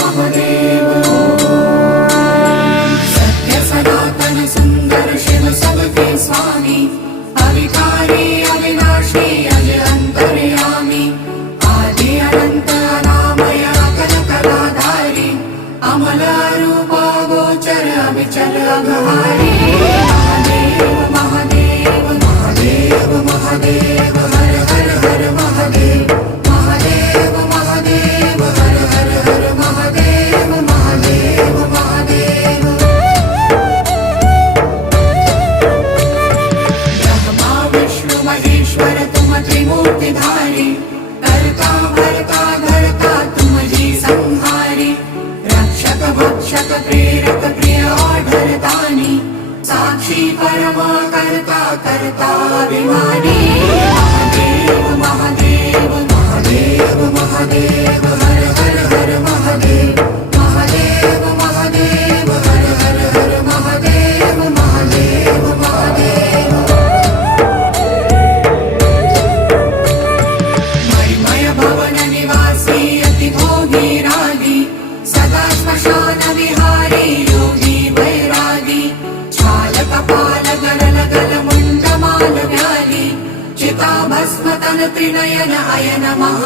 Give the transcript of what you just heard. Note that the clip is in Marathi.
महादेव सत्य सनातन सुंदर शिव सबके स्वामी अविकारी अविनाशी अज अंतर्यामी आदि अनंत अनामय अकल कलाधारी अमल रूप गोचर अविचल अघहारी महादेव महादेव महादेव महादेव हर हर हर महादेव महादेव महादेव हर हर हर महादेव महादेव महादेव ब्रह्मा विष्णु महेश्वर तुम त्रिमूर्तिधारी करता भरता धरता तुम जी संहारी रक्षक भक्षक प्रेरक प्रिय आढरदानी साक्षी परमा करता करता अभिमानी महादेव महादेव महादेव महादेव हर हर हर महादेव महादेव महादेव हर हर हर महादेव महादेव महादेव मणिमय भवन निवासी अति भोगी रागी सदा श्मशान विहारी योगी वैरागी छाल कपाल गलल गल मुंड माल व्याली चिता भस्म तन त्रिनयन अयन महा